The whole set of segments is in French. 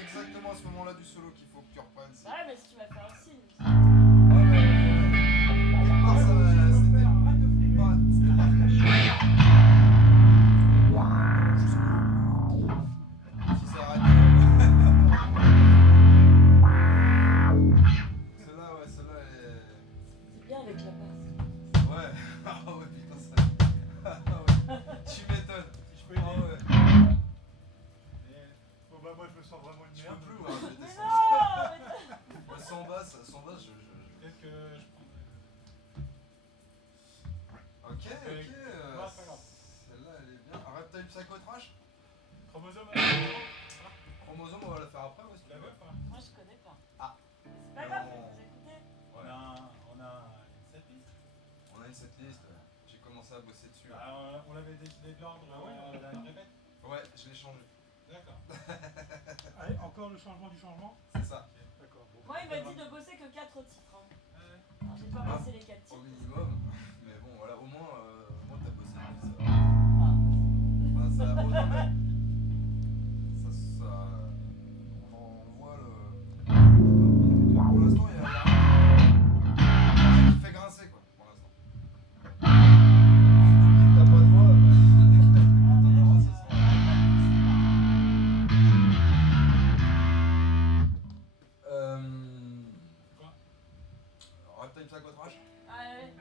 Exactement à ce moment-là du solo qu'il faut que tu reprennes. Ouais, mais si tu m'as fait un signe. C'est bien avec la basse. Ouais, ah ouais, putain, ça. Ah ouais, tu m'étonnes. Si je peux Ah aider. ouais. Bon bah moi je me sens vraiment une Je merde. peux plus, ouais, je vais Mais descendre. non mais Moi, sans basse, je. Peut-être que je prendrais. Ok, ok. Non, c'est pas grave. Celle-là, elle est bien. Un reptile psychotrash. Chromosome. Chromosome, on va la faire après, ouais, si Tu tu l'avais veux. ou pas? Moi je connais pas. Ah. C'est pas grave, faut vous écouter. On a une setlist. On a une setlist, ouais. J'ai commencé à bosser dessus. Ouais, On l'avait décidé de l'ordre la répète. ouais, je l'ai changé. D'accord. Allez, encore le changement du changement. C'est ça. D'accord. Bon, Moi il m'a dit de bosser que 4 titres. Hein. Ouais. Alors j'ai pas bossé les 4 Au titres. minimum. Mais bon, voilà, au moins t'as bossé. Ça. Ah. Enfin, ça. Oh, non, mais. Ça. On voit le. Pour l'instant, il y a rien qui fait grincer, quoi. Pour l'instant. Si tu dis que t'as pas de voix, t'entendras, c'est ça. Quoi? Reptile psychotrash. Ouais.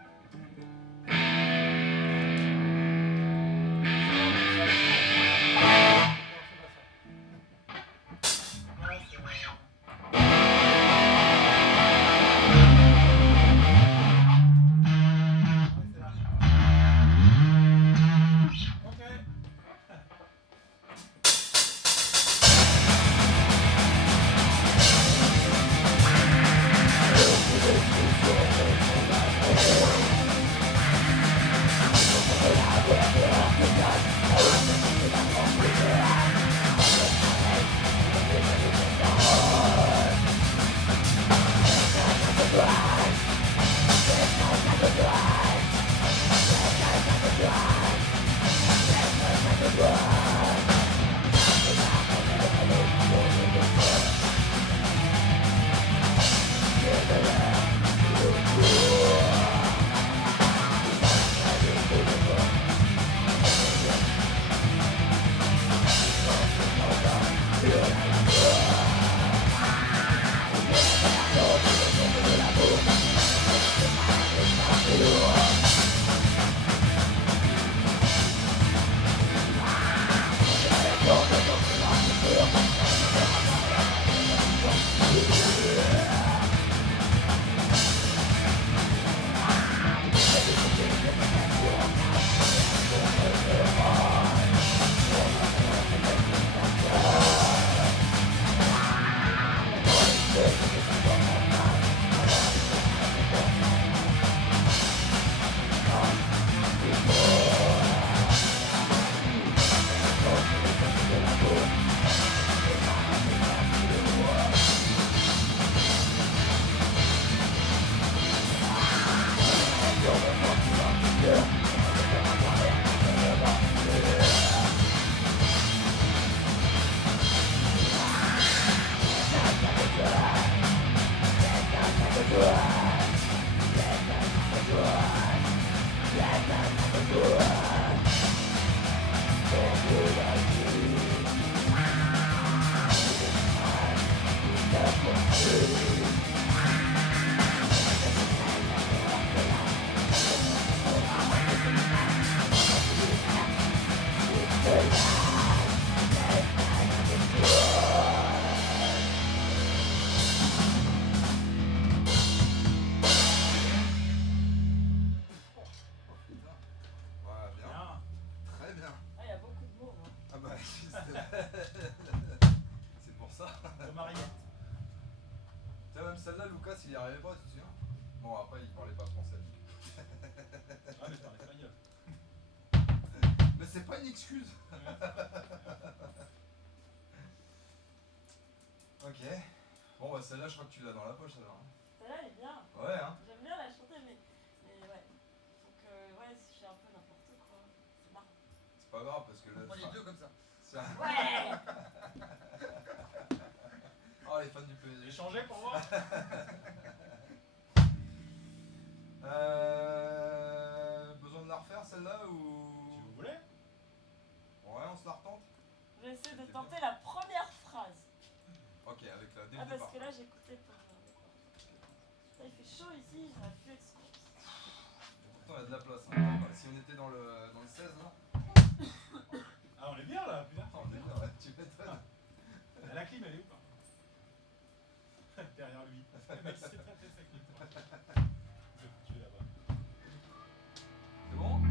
Celle-là, Lucas, il y arrivait pas, tu te souviens? Bon, après, il parlait pas français. Ah, mais je parle espagnol. Mais c'est pas excuse. Ok. Bon bah celle-là je crois que tu l'as dans la poche alors. Celle-là, elle est bien. Ouais hein. J'aime bien la chanter, mais ouais. Donc, ouais, je fais un peu n'importe quoi. C'est marrant. C'est pas grave parce que là. On prend les deux comme ça. Ouais. Oh les fans du PSG. J'ai changé pour voir. Besoin de la refaire celle-là Si ou. vous voulez. Ouais on se la retente. Je vais essayer de tenter la première phrase. Ok avec la dès Ah, le parce départ. que là, j'écoutais pour. Putain, il fait chaud ici, ça va plus être ce course. Pourtant il y a de la place. Hein. Si on était dans le 16 là. Ah, on est bien là, putain. Oh, on est bien, ouais, tu m'étonnes. La clim, elle est où pas derrière lui. Le mec s'est tapé sa clim. Tu es là-bas. C'est bon?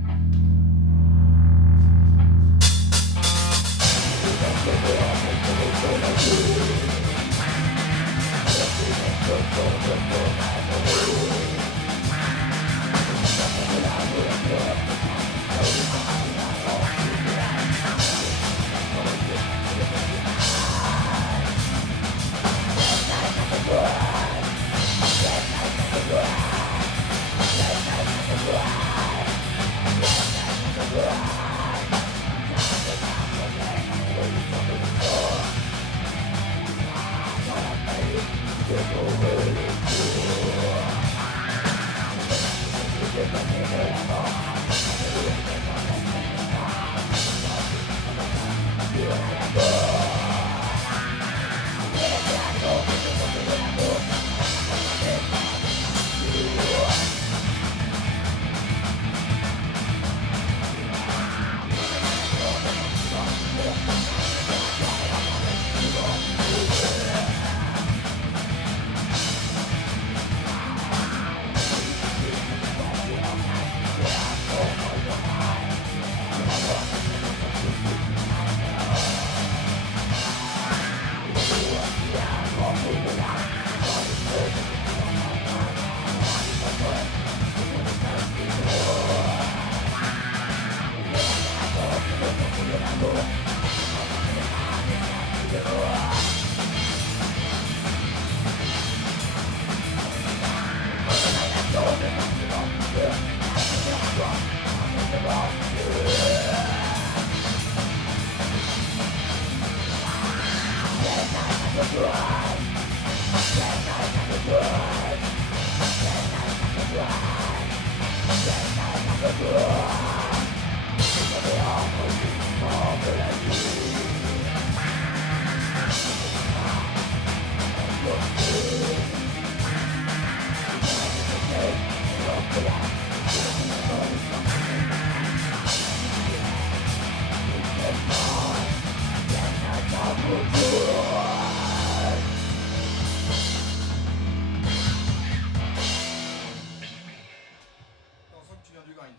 On sent que tu viens du grind.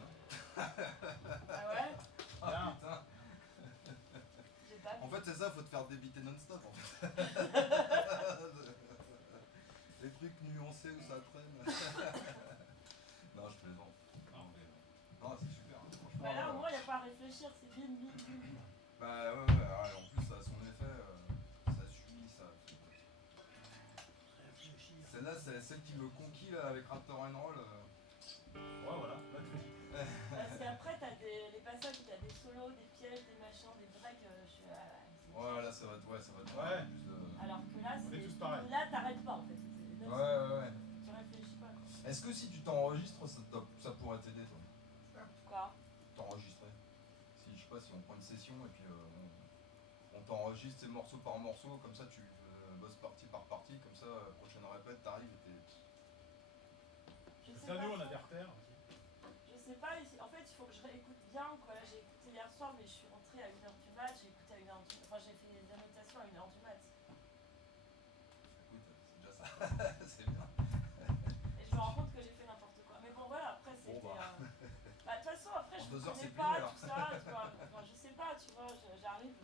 Ah ouais? Ah putain. J'ai pas. En fait c'est ça, faut te faire débiter non-stop en fait. Les trucs nuancés où ça traîne. Non je plaisante. Non c'est super, hein. Franchement. Bah là, au moins, il n'y a pas à réfléchir, c'est bim, bim, bim. Bah ouais, en plus ça a son effet, ça suit, ça. Celle-là c'est celle qui me conquit là avec Raptor and Roll. Ouais, voilà. Là, tu Parce qu'après, t'as les passages où t'as des solos, des pièges, des machins, des breaks. Je suis. Ouais là ça va te faire Ouais. plus de. Alors que là, On est c'est. tous pareils. Là, t'arrêtes pas en fait. Ouais. Tu réfléchis pas. Est-ce que si tu t'enregistres, ça pourrait t'aider toi? Quoi? T'enregistrer. Si je sais pas si on prend une session et puis on t'enregistre c'est morceau par morceau, comme ça tu bosses partie par partie, comme ça prochaine répète t'arrives et t'es. Je sais Ça, pas. nous, on a des repères. Je sais pas, en fait, il faut que je réécoute bien. Quoi. Là, j'ai écouté hier soir, mais je suis rentrée à 1h du mat. J'ai écouté à 1h du. Enfin, j'ai fait des annotations à 1h du mat. Écoute, c'est déjà ça. C'est bien. Et je me rends compte que j'ai fait n'importe quoi. Mais bon, voilà, après, c'était. Bon, bah. Bah, de toute façon, après, En je 2 heures, connais c'est pas plié, alors. tout ça. Tu vois. Enfin, je sais pas, tu vois, j'arrive.